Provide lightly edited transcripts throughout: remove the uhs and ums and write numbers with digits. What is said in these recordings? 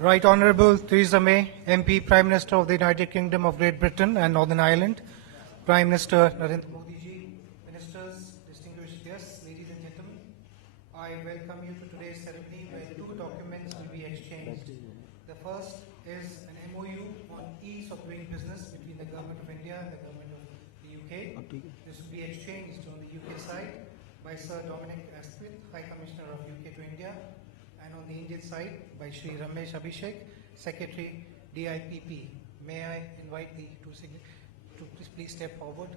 Right Honourable Theresa May, MP, Prime Minister of the United Kingdom of Great Britain and Northern Ireland, Prime Minister Narendra Modi ji, Ministers, distinguished guests, ladies and gentlemen, I welcome you to today's ceremony where two documents will be exchanged. The first is an MOU on ease of doing business between the Government of India and the Government of the UK. This will be exchanged on the UK side by Sir Dominic Asquith, High Commissioner of UK to India, and on the Indian side by Shri Ramesh Abhishek, Secretary DIPP. May I invite the two signatories to please step forward.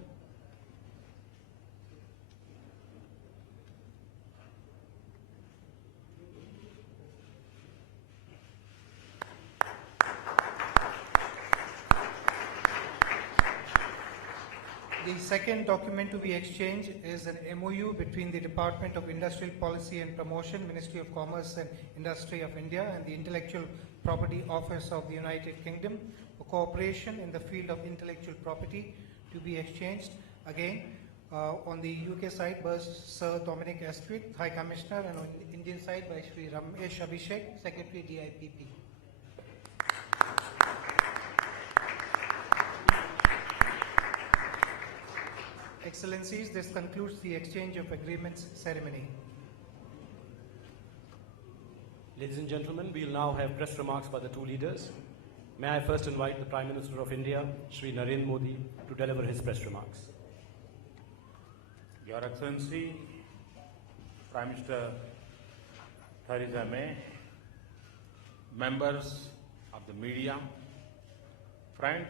The second document to be exchanged is an MOU between the Department of Industrial Policy and Promotion, Ministry of Commerce and Industry of India, and the Intellectual Property Office of the United Kingdom for cooperation in the field of intellectual property to be exchanged. Again, on the UK side by Sir Dominic Asquith, High Commissioner, and on the Indian side by Shri Ramesh Abhishek, Secretary DIPP. Excellencies, this concludes the exchange of agreements ceremony. Ladies and gentlemen, we will now have press remarks by the two leaders. May I first invite the Prime Minister of India, Shri Narendra Modi, to deliver his press remarks. Your Excellency, Prime Minister Theresa May, members of the media, friends,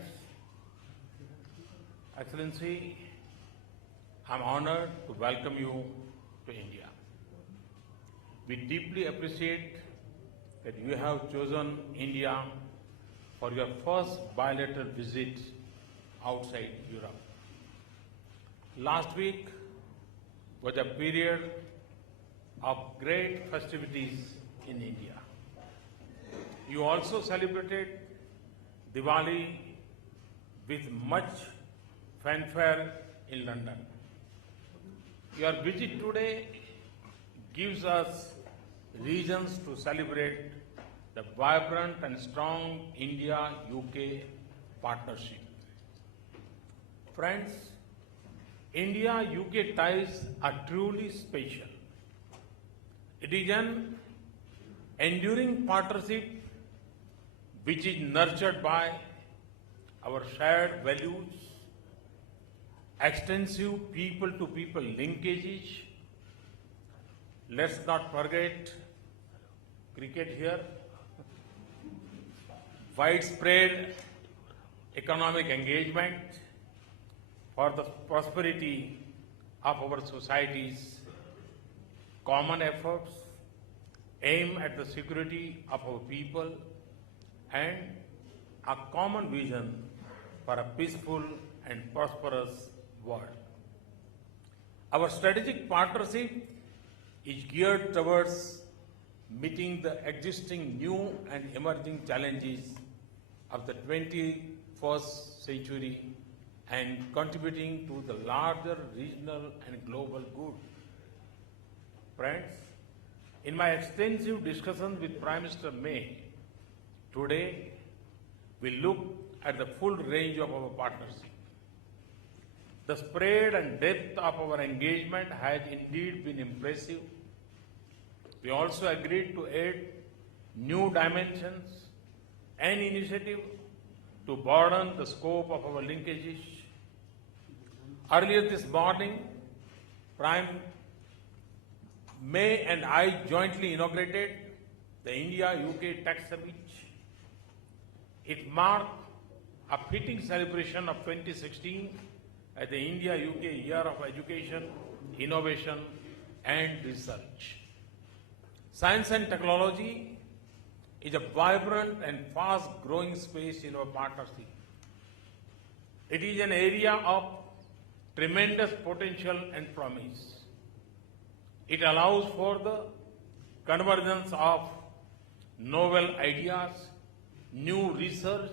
Excellency, I am honored to welcome you to India. We deeply appreciate that you have chosen India for your first bilateral visit outside Europe. Last week was a period of great festivities in India. You also celebrated Diwali with much fanfare in London. Your visit today gives us reasons to celebrate the vibrant and strong India-UK partnership. Friends, India-UK ties are truly special. It is an enduring partnership which is nurtured by our shared values, extensive people-to-people linkages. Let's not forget cricket here. Widespread economic engagement for the prosperity of our societies, common efforts aim at the security of our people, and a common vision for a peaceful and prosperous world. Our strategic partnership is geared towards meeting the existing new and emerging challenges of the 21st century and contributing to the larger regional and global good. Friends, in my extensive discussions with Prime Minister May, today we look at the full range of our partnership. The spread and depth of our engagement has indeed been impressive. We also agreed to add new dimensions and initiatives to broaden the scope of our linkages. Earlier this morning, Prime May and I jointly inaugurated the India-UK Tech Summit. It marked a fitting celebration of 2016 as the India-UK Year of Education, Innovation and Research. Science and technology is a vibrant and fast-growing space in our partnership. It is an area of tremendous potential and promise. It allows for the convergence of novel ideas, new research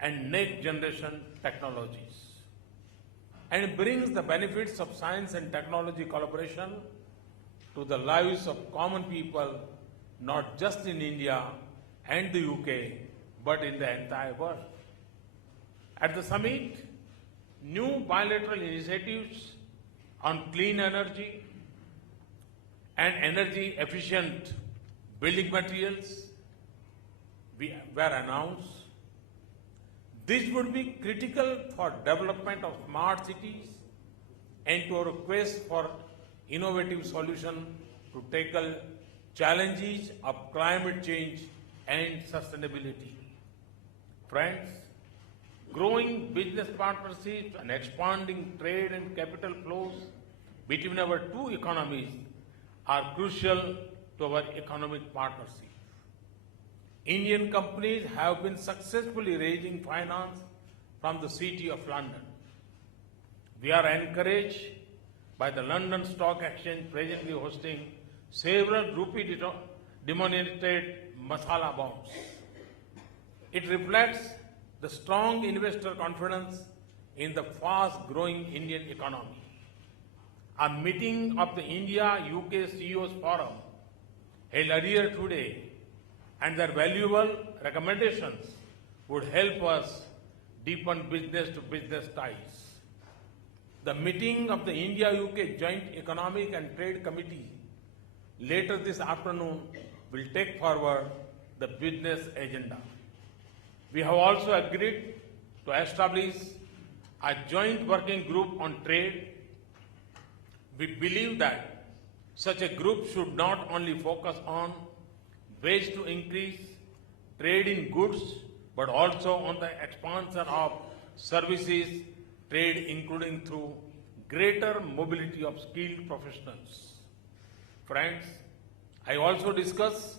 and next-generation technologies, and brings the benefits of science and technology collaboration to the lives of common people, not just in India and the UK, but in the entire world. At the summit, new bilateral initiatives on clean energy and energy efficient building materials were announced. This would be critical for development of smart cities and to our quest for innovative solutions to tackle challenges of climate change and sustainability. Friends, growing business partnerships and expanding trade and capital flows between our two economies are crucial to our economic partnership. Indian companies have been successfully raising finance from the City of London. We are encouraged by the London Stock Exchange presently hosting several rupee-denominated masala bonds. It reflects the strong investor confidence in the fast-growing Indian economy. A meeting of the India-UK CEOs Forum held earlier today and their valuable recommendations would help us deepen business-to-business ties. The meeting of the India-UK Joint Economic and Trade Committee later this afternoon will take forward the business agenda. We have also agreed to establish a joint working group on trade. We believe that such a group should not only focus on ways to increase trade in goods, but also on the expansion of services trade, including through greater mobility of skilled professionals. Friends, I also discuss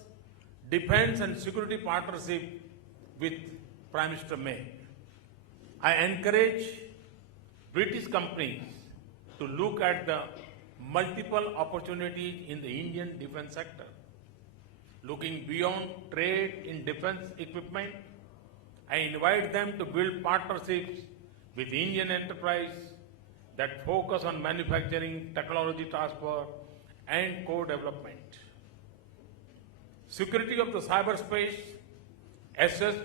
defense and security partnership with Prime Minister May. I encourage British companies to look at the multiple opportunities in the Indian defense sector. Looking beyond trade in defense equipment, I invite them to build partnerships with Indian enterprise that focus on manufacturing, technology transfer, and co-development. Security of the cyberspace,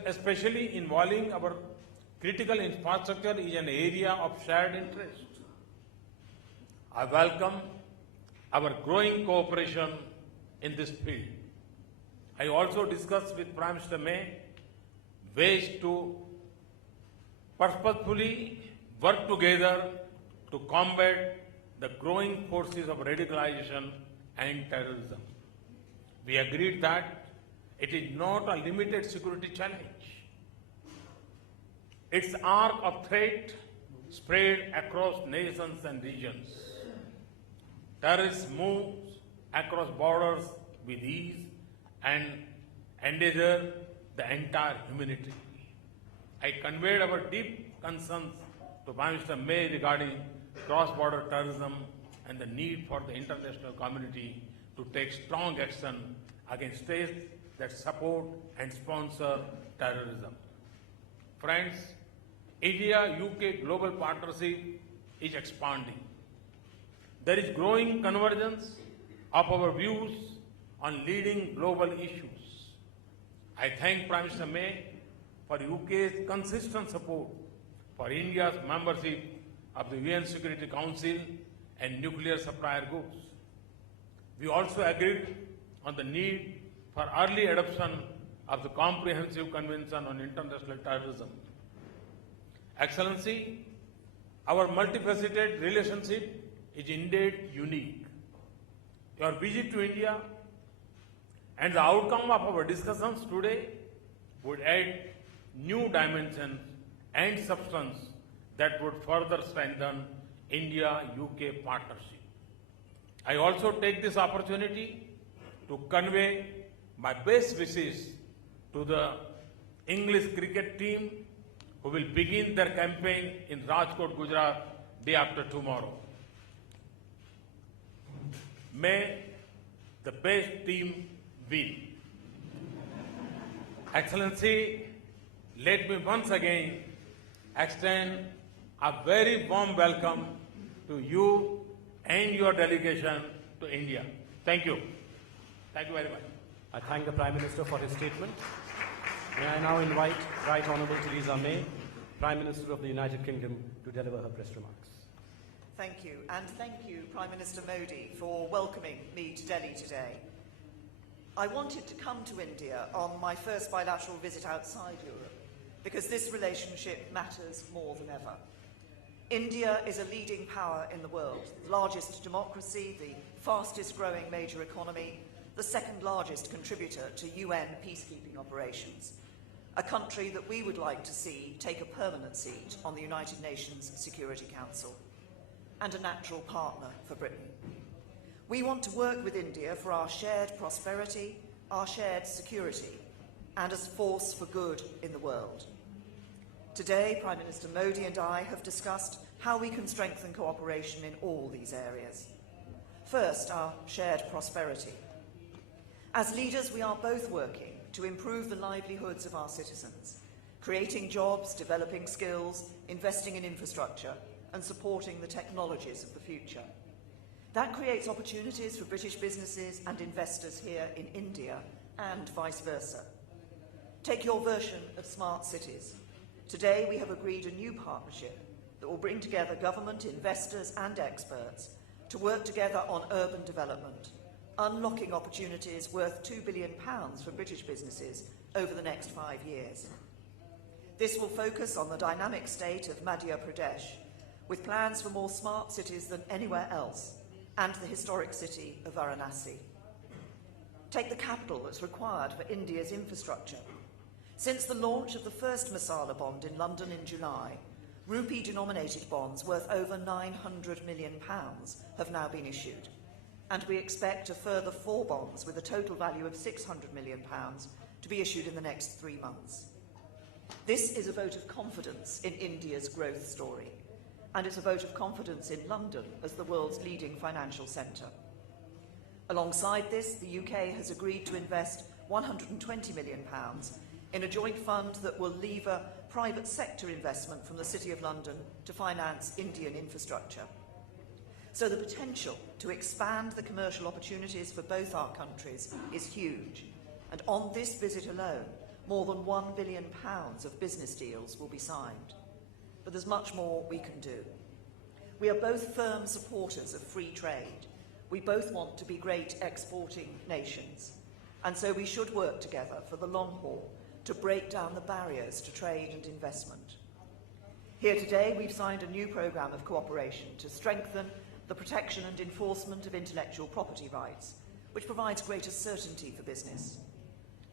especially involving our critical infrastructure, is an area of shared interest. I welcome our growing cooperation in this field. I also discussed with Prime Minister May ways to purposefully work together to combat the growing forces of radicalization and terrorism. We agreed that it is not a limited security challenge. Its arc of threat spread across nations and regions. Terrorists move across borders with ease and endanger the entire humanity. I conveyed our deep concerns to Prime Minister May regarding cross-border terrorism and the need for the international community to take strong action against states that support and sponsor terrorism. Friends, India-UK global partnership is expanding. There is growing convergence of our views on leading global issues. I thank Prime Minister May for UK's consistent support for India's membership of the UN Security Council and nuclear supplier groups. We also agreed on the need for early adoption of the Comprehensive Convention on International Terrorism. Excellency, our multifaceted relationship is indeed unique. Your visit to India and the outcome of our discussions today would add new dimensions and substance that would further strengthen India-UK partnership. I also take this opportunity to convey my best wishes to the English cricket team who will begin their campaign in Rajkot, Gujarat, day after tomorrow. May the best team win. Excellency, let me once again extend a very warm welcome to you and your delegation to India. Thank you. Thank you very much. I thank the Prime Minister for his statement. May I now invite Right Honourable Theresa May, Prime Minister of the United Kingdom, to deliver her press remarks. Thank you, and thank you, Prime Minister Modi, for welcoming me to Delhi today. I wanted to come to India on my first bilateral visit outside Europe because this relationship matters more than ever. India is a leading power in the world, the largest democracy, the fastest growing major economy, the second largest contributor to UN peacekeeping operations, a country that we would like to see take a permanent seat on the United Nations Security Council, and a natural partner for Britain. We want to work with India for our shared prosperity, our shared security, and as a force for good in the world. Today, Prime Minister Modi and I have discussed how we can strengthen cooperation in all these areas. First, our shared prosperity. As leaders, we are both working to improve the livelihoods of our citizens, creating jobs, developing skills, investing in infrastructure, and supporting the technologies of the future. That creates opportunities for British businesses and investors here in India and vice versa. Take your version of smart cities. Today, we have agreed a new partnership that will bring together government, investors and experts to work together on urban development, unlocking opportunities worth £2 billion for British businesses over the next 5 years. This will focus on the dynamic state of Madhya Pradesh, with plans for more smart cities than anywhere else, and the historic city of Varanasi. Take the capital that's required for India's infrastructure. Since the launch of the first Masala bond in London in July, rupee-denominated bonds worth over £900 million have now been issued, and we expect a further 4 bonds with a total value of £600 million to be issued in the next 3 months. This is a vote of confidence in India's growth story, and it's a vote of confidence in London as the world's leading financial centre. Alongside this, the UK has agreed to invest £120 million in a joint fund that will lever private sector investment from the City of London to finance Indian infrastructure. So the potential to expand the commercial opportunities for both our countries is huge, and on this visit alone, more than £1 billion of business deals will be signed. But there's much more we can do. We are both firm supporters of free trade. We both want to be great exporting nations, and so we should work together for the long haul to break down the barriers to trade and investment. Here today, we've signed a new programme of cooperation to strengthen the protection and enforcement of intellectual property rights, which provides greater certainty for business.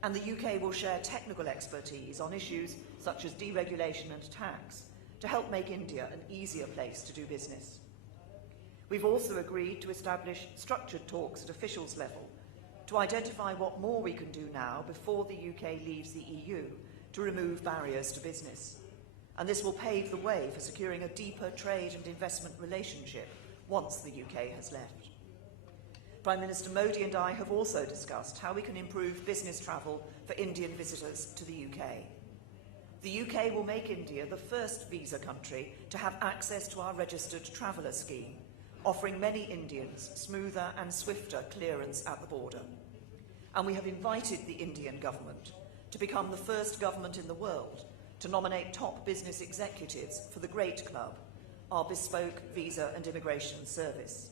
And the UK will share technical expertise on issues such as deregulation and tax to help make India an easier place to do business. We've also agreed to establish structured talks at officials level to identify what more we can do now before the UK leaves the EU to remove barriers to business. And this will pave the way for securing a deeper trade and investment relationship once the UK has left. Prime Minister Modi and I have also discussed how we can improve business travel for Indian visitors to the UK. The UK will make India the first visa country to have access to our registered traveller scheme, offering many Indians smoother and swifter clearance at the border. And we have invited the Indian government to become the first government in the world to nominate top business executives for the Great Club, our bespoke visa and immigration service.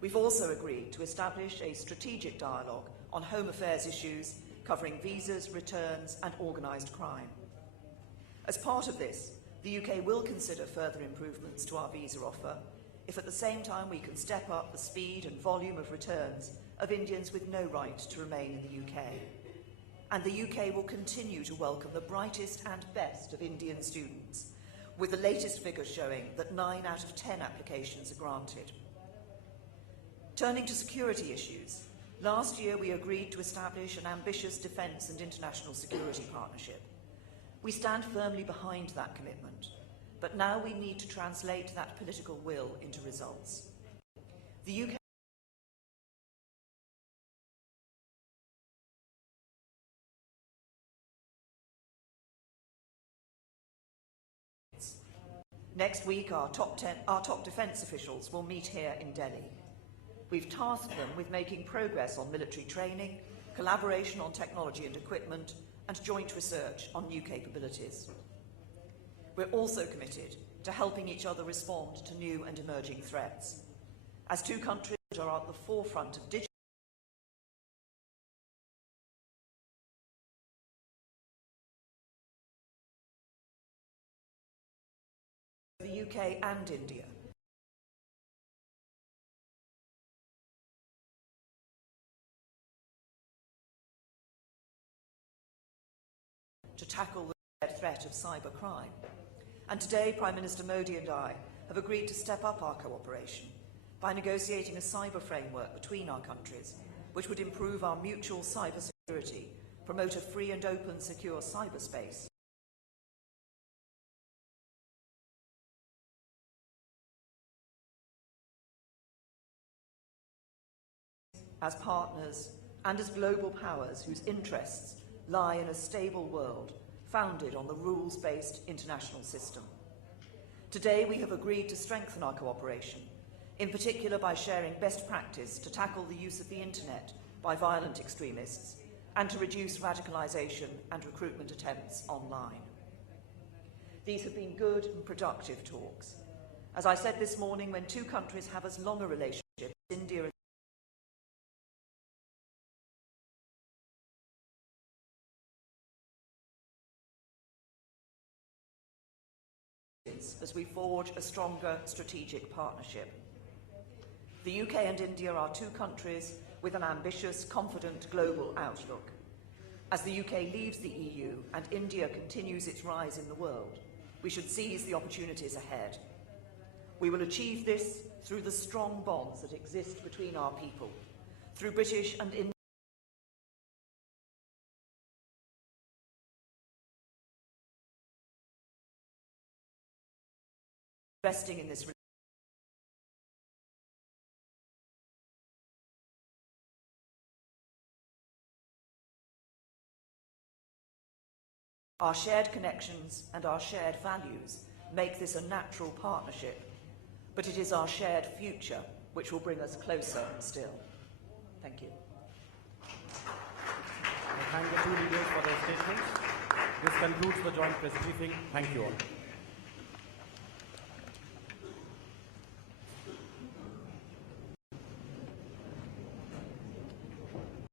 We've also agreed to establish a strategic dialogue on home affairs issues covering visas, returns and organised crime. As part of this, the UK will consider further improvements to our visa offer if at the same time we can step up the speed and volume of returns of Indians with no right to remain in the UK. And the UK will continue to welcome the brightest and best of Indian students, with the latest figures showing that 9 out of 10 applications are granted. Turning to security issues, last year we agreed to establish an ambitious defence and international security partnership. We stand firmly behind that commitment, but now we need to translate that political will into results. The UK Next week, our top defence officials will meet here in Delhi. We've tasked them with making progress on military training, collaboration on technology and equipment, and joint research on new capabilities. We're also committed to helping each other respond to new and emerging threats. As two countries that are at the forefront of digital, the UK and India, to tackle the threat of cybercrime. And today, Prime Minister Modi and I have agreed to step up our cooperation by negotiating a cyber framework between our countries, which would improve our mutual cyber security, promote a free and open secure cyberspace, as partners and as global powers whose interests lie in a stable world founded on the rules-based international system. Today, we have agreed to strengthen our cooperation, in particular by sharing best practice to tackle the use of the internet by violent extremists and to reduce radicalisation and recruitment attempts online. These have been good and productive talks. As I said this morning, when two countries have as long a relationship as India and as we forge a stronger strategic partnership. The UK and India are two countries with an ambitious, confident global outlook. As the UK leaves the EU and India continues its rise in the world, we should seize the opportunities ahead. We will achieve this through the strong bonds that exist between our people, through British and Indian investing in this Our shared connections and our shared values make this a natural partnership, but it is our shared future which will bring us closer still. Thank you. I thank the two leaders for their statements. This concludes the joint press briefing. Thank you all.